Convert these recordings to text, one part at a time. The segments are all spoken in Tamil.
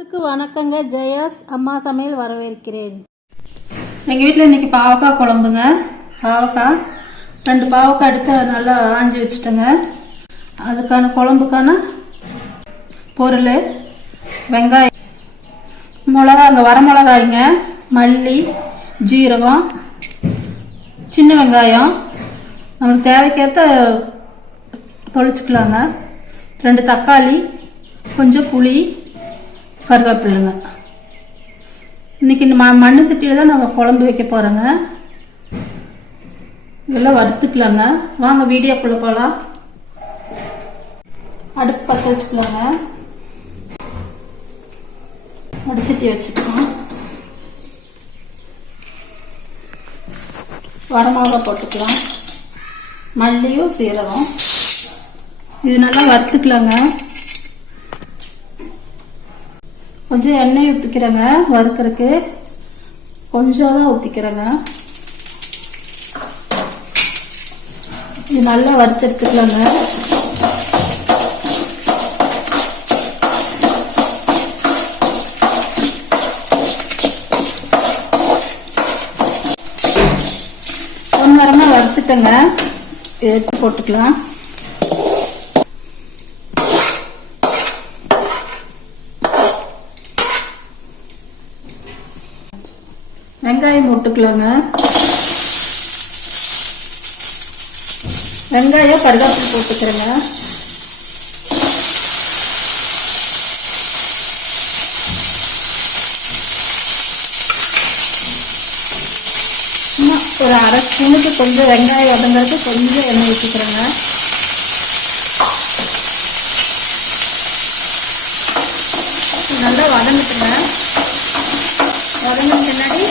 வணக்கங்க. ஜெயாஸ் அம்மா சமையல் வரவேற்கிறேன். எங்கள் வீட்டில் இன்றைக்கி பாவக்காய் குழம்புங்க. பாவக்காய் 2 பாவக்காய் எடுத்து நல்லா ஆஞ்சி வச்சுட்டேங்க. அதுக்கான குழம்புக்கான பொருள் வெங்காயம், மிளகாங்க, வரமிளகாய்ங்க, மல்லி, ஜீரகம், சின்ன வெங்காயம் நம்மளுக்கு தேவைக்கேற்ற தொளிச்சுக்கலாங்க. 2 தக்காளி, கொஞ்சம் புளி, கருவேப்பில்லைங்க. இன்றைக்கி மண் சட்டியில் தான் நம்ம குழம்பு வைக்க போகிறோங்க. இதெல்லாம் வறுத்துக்கலாங்க. வாங்க வீடியோக்குள்ளே போகலாம். அடுப்பு பற்ற வச்சுக்கலாங்க. வடிச்சட்டி வச்சுக்கலாம். வரமிளகா போட்டுக்கலாம், மல்லியும் சீரகம். இது நல்லா வறுத்துக்கலாங்க. கொஞ்சம் எண்ணெய் ஊற்றிக்கிறேங்க. வறுக்கிறதுக்கு கொஞ்சம் தான் ஊற்றிக்கிறேங்க. இது நல்லா வறுத்து எடுத்துக்கலாங்க. பொன்னிறமாக வறுத்துட்டேங்க. எடுத்து போட்டுக்கலாம். வெங்காயம் போட்டுக்கலாங்க. வெங்காயம் கருவேப்பிலை போட்டுக்கிறேங்க. சும்மா ஒரு அரை ஸ்பூனுக்கு கொஞ்சம் வெங்காயம் வதங்கிறதுக்கு கொஞ்சம் எண்ணெய் ஊற்றிக்கிறேங்க. நல்லா வதங்கிட்டுங்க. வதங்கின பின்னாடி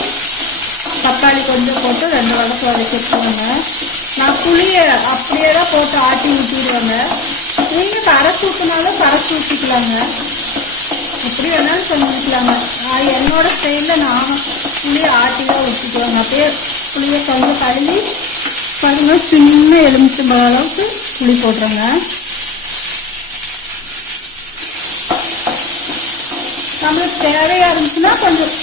தக்காளி கொஞ்சம் போட்டு 2 வதக்கு வதக்கிடுவாங்க. நான் புளியை அப்படியே தான் போட்டு ஆட்டி ஊற்றிடுவேங்க. நீங்கள் கரைச்சி ஊற்றினாலும் கரைச்சி ஊற்றிக்கலாங்க. எப்படி வேணாலும் செஞ்சுக்கலாங்க. நான் என்னோட ஸ்டைலில் நான் புளியை ஆட்டி தான் ஊற்றிக்குவேங்க. அப்படியே புளியை கொஞ்சம் கழுவி பாருங்க, சின்ன எலுமிச்சம்பழம் அளவுக்கு புளி போடுறேங்க. நம்மளுக்கு தேவையாக இருந்துச்சுன்னா கொஞ்சம்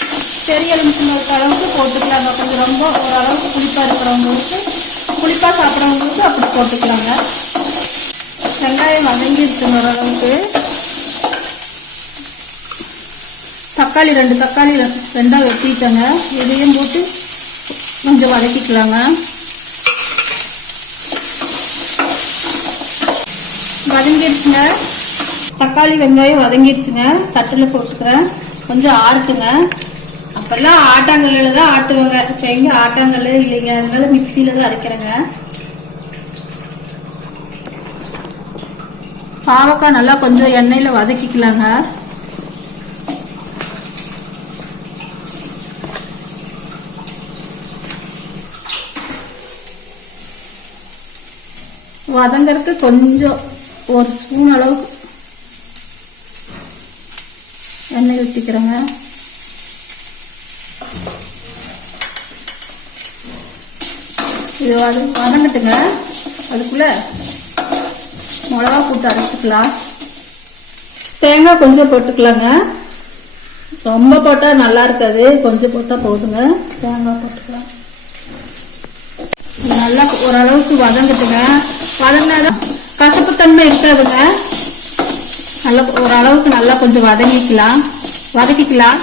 பெரிய எலுமிச்சம்பழம் அளவுக்கு போட்டுக்கலாங்க. கொஞ்சம் ரொம்ப ஓரளவுக்கு புளிப்பாக இருக்கிறவங்களுக்கு, புளிப்பாக சாப்பிட்றவங்களுக்கு அப்படி போட்டுக்கலாங்க. வெங்காயம் வதங்கிடுச்சுங்க ஓரளவுக்கு. தக்காளி 2 தக்காளி 2ஆக வெட்டிட்டேங்க. இதையும் போட்டு கொஞ்சம் வதக்கிக்கலாங்க. வதங்கிடுச்சுங்க. தக்காளி வெங்காயம் வதங்கிடுச்சுங்க. தட்டில் போட்டுக்கிறேன். கொஞ்சம் ஆட்டுங்க. அப்பெல்லாம் ஆட்டாங்கல்லில் தான் ஆட்டுவாங்க. இப்போ எங்கே ஆட்டாங்கல் இல்லைங்க, அதனால மிக்சியில் தான் அரைக்கிறேங்க. பாவக்காய் நல்லா கொஞ்சம் எண்ணெயில் வதக்கிக்கலாங்க. வதங்கிறதுக்கு கொஞ்சம் ஒரு ஸ்பூன் அளவுக்கு எண்ணெய் ஊற்றிக்கிறேங்க. இது வதங்கட்டுங்க. அதுக்குள்ள மிளகா போட்டு அரைச்சிக்கலாம். தேங்காய் கொஞ்சம் போட்டுக்கலாங்க. ரொம்ப போட்டால் நல்லா இருக்காது, கொஞ்சம் போட்டால் போதுங்க. தேங்காய் போட்டுக்கலாம். நல்லா ஓரளவுக்கு வதங்கட்டுங்க. வதங்கினாதான் கசப்புத்தன்மை இருக்காதுங்க. நல்லா ஓரளவுக்கு நல்லா கொஞ்சம் வதக்கிக்கலாம்.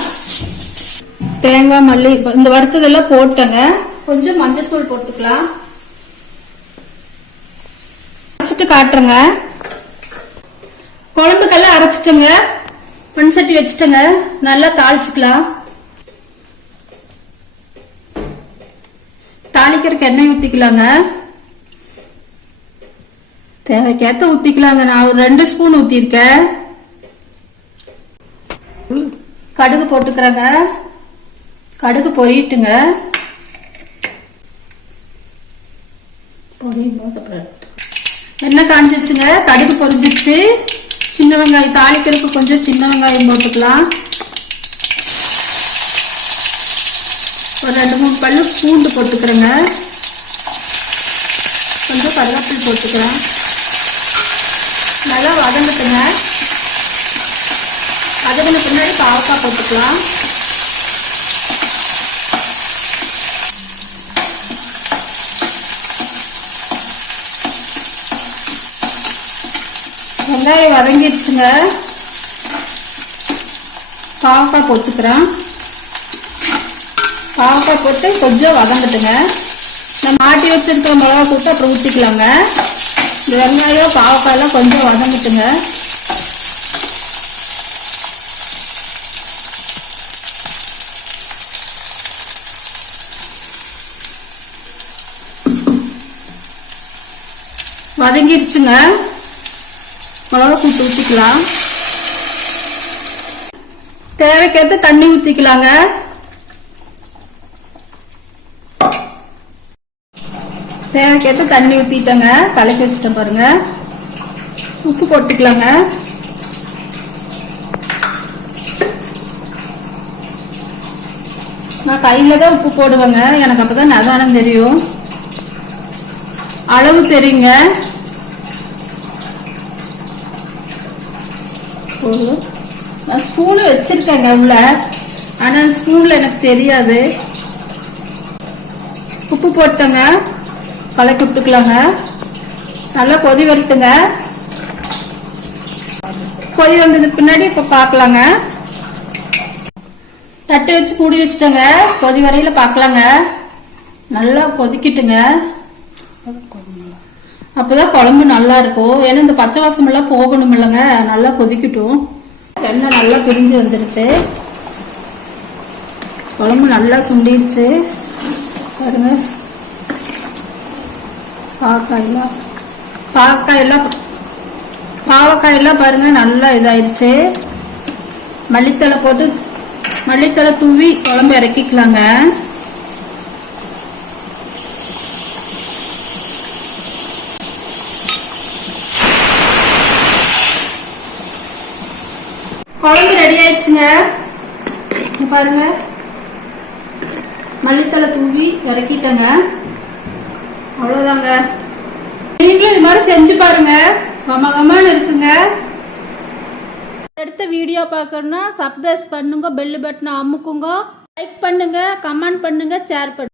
தேங்காய், மல்லி இந்த வறுத்ததெல்லாம் போட்டேங்க. கொஞ்சம் மஞ்சத்தூள் போட்டுக்கலாம். அரைச்சிட்டு காட்டுறேங்க. குழம்புக்கெல்லாம் அரைச்சிட்டுங்க. மண் சட்டி வச்சுட்டுங்க. நல்லா தாளிச்சுக்கலாம். தாளிக்கிறதுக்கு எண்ணெய் ஊற்றிக்கலாங்க. தேவைக்கேற்ற ஊற்றிக்கலாங்க. நான் ஒரு 2 ஸ்பூன் ஊற்றிருக்கேன். கடுகு போட்டுக்கிறேங்க. கடுகு பொரிட்டுங்க. எண்ணெய் காஞ்சிருச்சுங்க. கடுகு பொரிஞ்சிருச்சு. சின்ன வெங்காயம் தாளிக்கிறதுக்கு கொஞ்சம் சின்ன வெங்காயம் போட்டுக்கலாம். ஒரு 2-3 பல்லு பூண்டு போட்டுக்கிறேங்க. கொஞ்சம் கருவேப்பிலை போட்டுக்கிறேன். நல்லா வதங்கட்டுங்க. வதங்கின பின்னாடி பாவக்காய் போட்டுக்கலாம். வெங்காயம் வதங்கிடுச்சுங்க. பாவக்காய் போட்டுக்கிறேன். பாவக்காய் போட்டு கொஞ்சம் வதங்கட்டுங்க. நம்ம ஆட்டி வச்சிருக்க மிளகா போட்டு அப்புறம் ஊற்றிக்கலாங்க. இந்த வெங்காயம் பாவக்காயெல்லாம் கொஞ்சம் வதங்கட்டுங்க. வதங்கிடுச்சுங்க. மிளகா கூட்டு ஊற்றிக்கலாம். தேவைக்கேற்ற தண்ணி ஊற்றிக்கலாங்க. தேவைக்கேற்ற தண்ணி ஊற்றிட்டேங்க. கலக்கி வச்சுட்டேன் பாருங்க. உப்பு போட்டுக்கலாங்க. நான் கையில் தான் உப்பு போடுவேங்க. எனக்கு அப்போ தான் நிதானம் தெரியும், அளவு தெரியுங்க. நான் ஸ்பூனு வச்சிருக்கேங்க உள்ள, ஆனால் ஸ்பூனில் எனக்கு தெரியாது. உப்பு போட்டேங்க. கலக்கி விட்டுக்கலாங்க. நல்லா கொதி வரட்டுங்க. கொதி வந்ததுக்கு பின்னாடி இப்போ பார்க்கலாங்க. தட்டு வச்சு மூடி வச்சுட்டேங்க. கொதி வரையில் பார்க்கலாங்க. நல்லா கொதிக்கிட்டுங்க. அப்போதான் குழம்பு நல்லா இருக்கும். ஏன்னா இந்த பச்சை வாசம் எல்லாம் போகணும் இல்லைங்க. நல்லா கொதிக்கட்டும். எண்ணெய் நல்லா பிரிஞ்சு வந்துருச்சு. குழம்பு நல்லா சுண்டிடுச்சு பாருங்க. பாவக்காயெல்லாம் பாருங்க நல்லா இதாயிருச்சு. மல்லித்தலை போட்டு மல்லித்தலை தூவி குழம்பு இறக்கிக்கலாங்க. குழம்பு ரெடி ஆயிடுச்சுங்க. பாருங்க, மல்லித்தலை தூவி இறக்கிட்டேங்க. அவ்வளோதாங்க. நீங்களும் இது மாதிரி செஞ்சு பாருங்க. கமகமான இருக்குங்க. அடுத்த வீடியோ பார்க்கணுன்னா சப்ஸ்கிரைப் பண்ணுங்க, பெல் பட்டனை அமுக்குங்க, லைக் பண்ணுங்க, கமெண்ட் பண்ணுங்க, ஷேர் பண்ணுங்க.